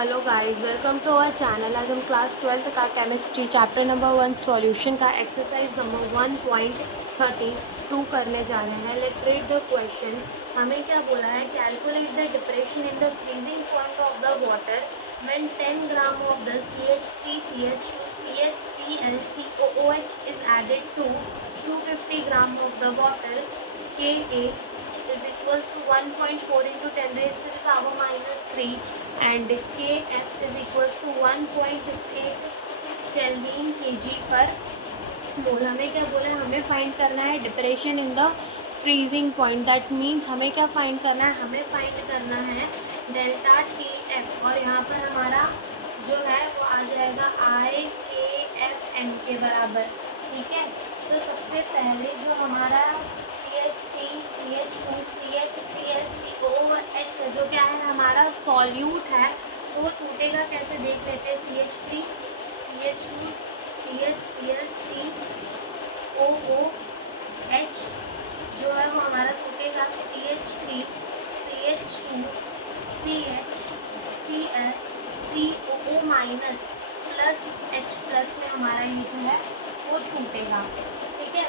Hello guys, welcome to our channel. आज हम class 12th का केमिस्ट्री चैप्टर नंबर 1 सॉल्यूशन का एक्सरसाइज नंबर 1.32 करने जा रहे हैं। Let's read the question. हमें क्या बोला है? Calculate the depression in the freezing point of the water when 10 gram of the CH3CH2 CHClCOOH is added to 250 gram of the water. Ka is equals to 1.4 into 10 raised to the power minus 3 and Kf is equals to 1.68 Kelvin kg पर मोल। हमें क्या बोला है? हमें find करना है depression in the freezing point. That means हमें क्या फाइंड करना है? हमें फाइंड करना है डेल्टा टी एफ, और यहाँ पर हमारा जो है वो आ जाएगा IKFN के बराबर। ठीक है, तो सबसे पहले जो हमारा CH3CH2 CHClCOOH जो क्या है हमारा सॉल्यूट है, तो वो टूटेगा कैसे देख लेते हैं। CH3 CH2 CHClCOOH जो है वो हमारा टूटेगा CH3 CH2 CHClCOO minus plus H plus में हमारा ये जो है वो टूटेगा। ठीक है,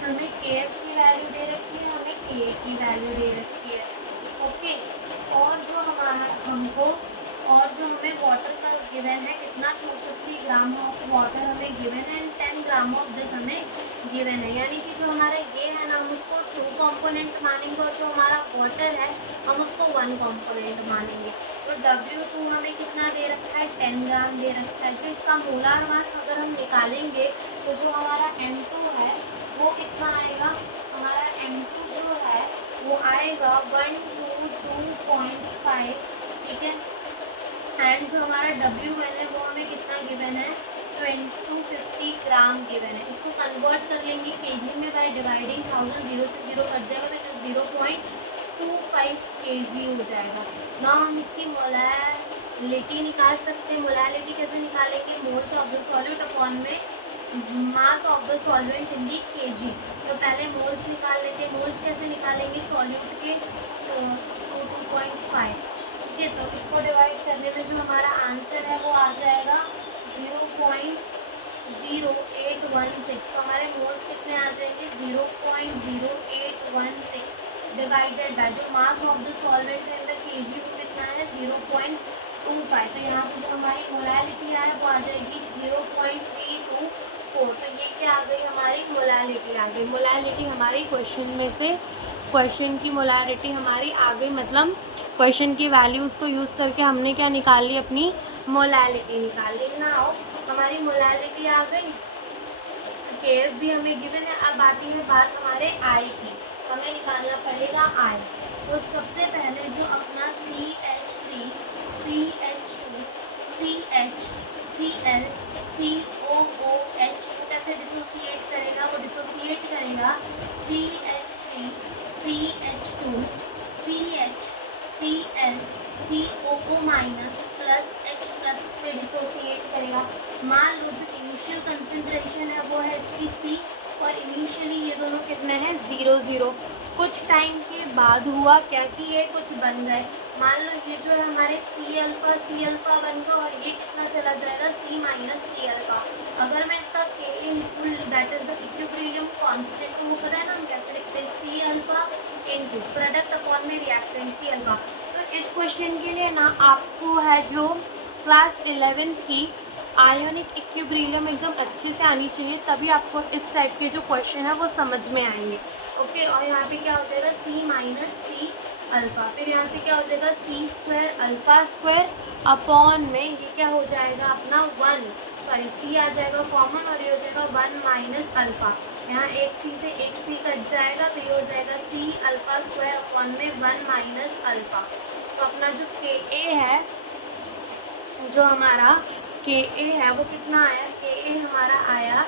हमें KF की वैल्यू दे रखी है, हमें Ka की वैल्यू दे रखी है। ओके, और जो हमें वाटर का गिवन है कितना, 250 ग्राम ऑफ वाटर हमें गिवन है एंड 10 ग्राम ऑफ दिस हमें गिवन है। यानी कि जो हमारा ये है ना, हम उसको 2 कंपोनेंट मानेंगे और जो हमारा वाटर है हम उसको 1 कंपोनेंट मानेंगे। तो W2 हमें कितना दे रखा है? 10 ग्राम दे रखा है। तो इसका मोलार मास अगर हम निकालेंगे तो जो हमारा M2 है वो कितना आएगा? हमारा M2 जो है वो आएगा 122.5। ठीक है, एंड जो हमारा W1 है वो हमें कितना गिवन है? 250 ग्राम गिवन है। इसको कन्वर्ट कर लेंगे केजी में बाय डिवाइडिंग 1000, 0 से 0 कट जाएगा तो 0.25 kg हो जाएगा। ना हम इसकी मोलैलिटी निकाल सकते हैं। मोलैलिटी कैसे निकालेंगे? Moles of the solute upon में mass of the solvent in the kg। तो पहले मोल्स निकाल लेते हैं। मोल्स कैसे निकालेंगे? सॉल्यूट के 2.5। ठीक है, तो इसको डिवाइड करने में जो हमारा आंसर है वो आ जाएगा 0.0816। तो हमारे मोल्स कितने आ जाएंगे? 0.0816 डिवाइडेड बाय जो मास ऑफ द सॉल्वेंट है इन द kg वो कितना है? 0.25। तो यहाँ पर जो हमारी मोलैलिटी है वो आ जाएगी 0.324। तो ये क्या आ गई? हमारी मोलैलिटी आ गई। मोलैलिटी हमारी क्वेश्चन की मोलैलिटी हमारी आ गई, मतलब क्वेश्चन की वैल्यूज़ को यूज़ करके हमने क्या निकाल ली? अपनी मोलैलिटी निकाल ली। नाउ हमारी मोलैलिटी आ गई, KF भी हमें गिवन है। अब आती है बात हमारे I की, हमें निकालना पड़ेगा I। तो सबसे पहले जो अपना CH3 CH2 CHClCOOH कैसे डिसोसिएट करेगा? वो डिसोसिएट करेगा CH3 CH2 CHClCOO minus plus H plus पे डिसोसिएट करेगा। मान लो जो इनिशियल कंसंट्रेशन है वो है इसकी C, और इनिशियली ये दोनों कितने हैं? 0 0। कुछ टाइम के बाद हुआ क्या कि ये कुछ बन गए। मान लो ये जो है हमारे C अल्फा बन गया और ये कितना चला जाएगा? C minus C alpha. अगर मैं इसका Ka लिखूँ, that is the equilibrium constant, तो वो पता है ना हम कैसे लिखते हैं? C alpha into product upon में रिएक्टेंट C अल्फा। तो इस क्वेश्चन के लिए ना आपको है जो क्लास 11th की आयोनिक इक्विलिब्रियम एकदम अच्छे से आनी चाहिए, तभी आपको इस टाइप के जो क्वेश्चन है वो समझ में आएंगे। ओके, और यहाँ पे क्या हो जाएगा? C minus C alpha. फिर यहाँ से क्या हो जाएगा? C square alpha square upon में ये क्या हो जाएगा अपना 1, सॉरी C आ जाएगा कॉमन और ये हो जाएगा 1 माइनस अल्फा। यहाँ एक C से एक C कट जाएगा तो ये हो जाएगा C अल्फा स्क्वायर अपॉन में 1 माइनस अल्फा। तो अपना जो Ka है, जो हमारा Ka है वो कितना आया? Ka हमारा आया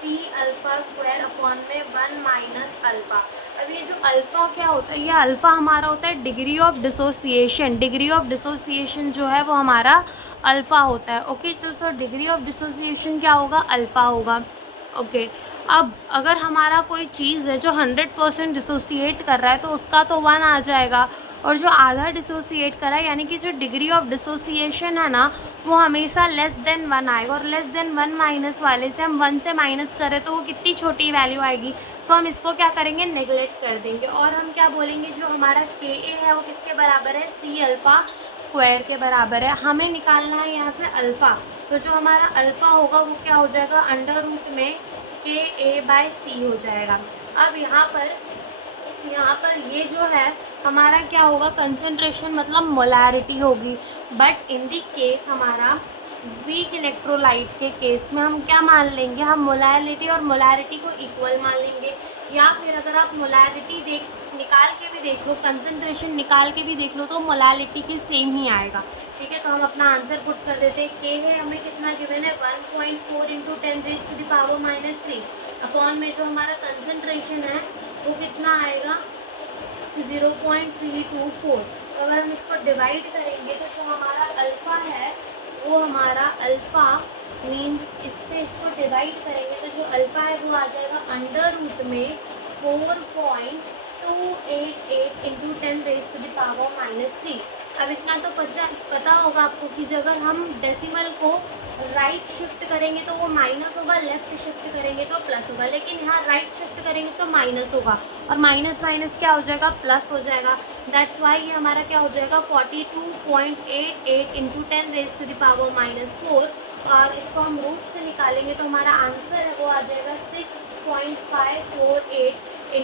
C अल्फा स्क्वायर अपॉन में 1 माइनस अल्फा। अब ये जो अल्फ़ा क्या होता है? ये अल्फ़ा हमारा होता है degree of dissociation. Degree of dissociation जो है वो हमारा अल्फ़ा होता है। ओके, तो डिग्री ऑफ डिसोसिएशन क्या होगा? अल्फ़ा होगा। ओके, अब अगर हमारा कोई चीज़ है जो 100% डिसोसिएट कर रहा है तो उसका तो 1 आ जाएगा, और जो आधा डिसोसिएट करा यानी कि जो डिग्री ऑफ डिसोसिएशन है ना वो हमेशा लेस देन 1 आएगा, और लेस देन 1 माइनस वाले से हम 1 से माइनस करें तो वो कितनी छोटी वैल्यू आएगी। सो हम इसको क्या करेंगे, नेगलेक्ट कर देंगे, और हम क्या बोलेंगे जो हमारा के ए है वो किसके बराबर है, सी अल्फ़ा स्क्वायर के बराबर है। हमें निकालना है यहाँ से अल्फ़ा, तो जो हमारा अल्फ़ा होगा वो क्या हो जाएगा, अंडर रूट में के ए बाय सी हो जाएगा। अब यहाँ पर ये जो है हमारा क्या होगा, कंसंट्रेशन मतलब मोलैरिटी होगी, बट इन दी केस हमारा वीक इलेक्ट्रोलाइट के केस में हम क्या मान लेंगे, हम मोलैरिटी और मोलैरिटी को इक्वल मान लेंगे, या फिर अगर आप मोलैरिटी निकाल के भी देख लो, कंसंट्रेशन निकाल के भी देख लो तो मोलैरिटी के सेम ही आएगा। ठीक है, तो हम अपना आंसर पुट कर देते हैं। के है हमें कितना गिवन है, 1.4 × 10⁻³ अपॉन में जो हमारा कंसंट्रेशन है वो कितना आएगा, 0.324। तो अगर हम इसको डिवाइड करेंगे तो जो हमारा अल्फ़ा है वो हमारा अल्फ़ा मीन्स इसको डिवाइड करेंगे तो जो अल्फ़ा है वो आ जाएगा अंडर रूट में 4.288 × 10⁻³ अब इतना तो पता होगा आपको कि जब हम डेसिमल को राइट शिफ्ट करेंगे तो वो माइनस होगा, लेफ्ट शिफ्ट करेंगे तो प्लस होगा, लेकिन यहाँ राइट शिफ्ट करेंगे तो माइनस होगा, और माइनस माइनस क्या हो जाएगा, प्लस हो जाएगा। दैट्स वाई ये हमारा क्या हो जाएगा, 42.88 × 10⁻⁻⁴, और इसको हम रूट से निकालेंगे तो हमारा आंसर है वो आ जाएगा 6.548 ×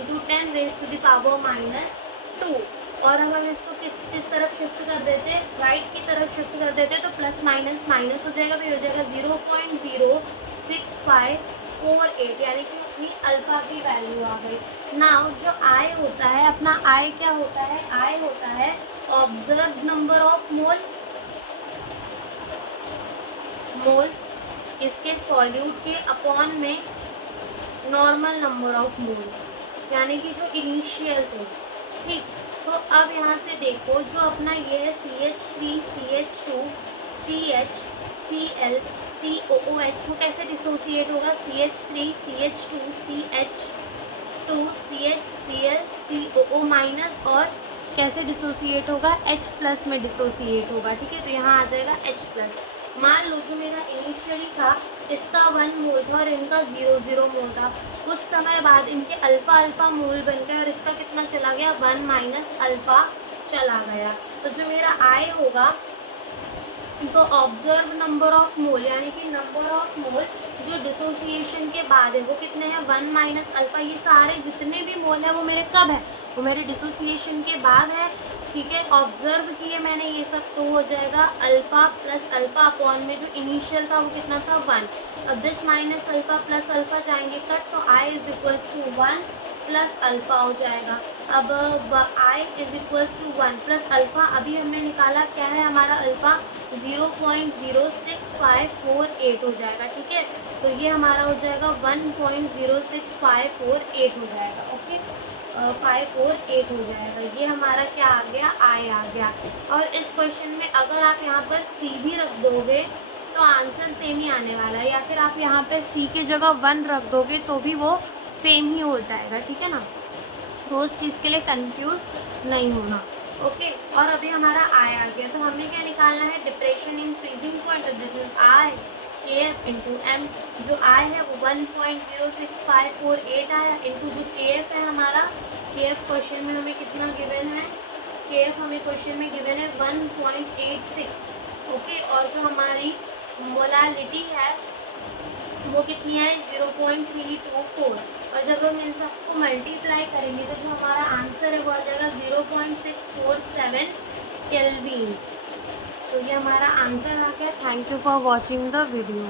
10⁻²। और हम इसको किस तरफ शिफ्ट कर देते हैं, राइट की तरफ शिफ्ट कर देते हैं तो प्लस माइनस माइनस हो जाएगा, फिर हो जाएगा 0.06548 यानी कि अपनी अल्फ़ा की वैल्यू आ गई। नाउ जो आई होता है अपना, आई क्या होता है, आई होता है ऑब्जर्व नंबर ऑफ मोल्स इसके सॉल्यूट के अपॉन में नॉर्मल नंबर ऑफ मोल, यानी कि जो इनिशियल थे। ठीक, तो अब यहाँ से देखो जो अपना ये है CH3 CH2 CH Cl COOH वो कैसे डिसोसिएट होगा, CH3 CH2 CH2 CHCl COO minus, और कैसे डिसोसिएट होगा, H+ में डिसोसिएट होगा। ठीक है, तो यहाँ आ जाएगा H+। मान लो जो मेरा इनिशियली था इसका 1 मोल था और इनका 0 मोल था, कुछ समय बाद इनके अल्फ़ा मोल बन गए और इसका कितना चला गया, 1 माइनस अल्फ़ा चला गया। तो जो मेरा आई होगा तो ऑब्जर्व नंबर ऑफ मोल यानी कि नंबर ऑफ मोल जो डिसोसिएशन के बाद है वो कितने हैं, 1 माइनस अल्फ़ा। ये सारे जितने भी मोल हैं वो मेरे कब है, वो मेरे डिसोसिएशन के बाद है। ठीक है, ऑब्जर्व किए मैंने ये सब, तो हो जाएगा अल्फ़ा प्लस अल्फ़ा अपॉन में जो इनिशियल था वो कितना था, 1। अब this minus alpha plus alpha जाएंगे cut, so I is equals to 1 plus alpha हो जाएगा। अब I is equals to 1 plus alpha, अभी हमने निकाला क्या है हमारा अल्फ़ा, 0.06548 हो जाएगा। ठीक है, तो ये हमारा हो जाएगा 1.06548 हो जाएगा। ओके, 548 हो जाएगा। ये हमारा क्या आ गया, आई आ गया। और इस क्वेश्चन में अगर आप यहाँ पर सी भी रख दोगे तो आंसर सेम ही आने वाला है, या फिर आप यहाँ पे सी की जगह 1 रख दोगे तो भी वो सेम ही हो जाएगा। ठीक है ना, तो उस चीज़ के लिए कंफ्यूज नहीं होना। ओके, और अभी हमारा आई आ गया, तो हमें क्या निकालना है, depression in freezing point, this is I KF into M. जो आई है वो 1.06548 आया इंटू जो KF है हमारा, KF क्वेश्चन में हमें कितना गिवन है, KF हमें क्वेश्चन में गिवन है 1.86। ओके, और जो हमारी मोलालिटी है वो कितनी है, 0.324। और जब हम इन सबको मल्टीप्लाई करेंगे तो जो हमारा आंसर है वो आ जाएगा 0.647 केल्विन। तो ये हमारा आंसर आ गया। Thank you for watching the video.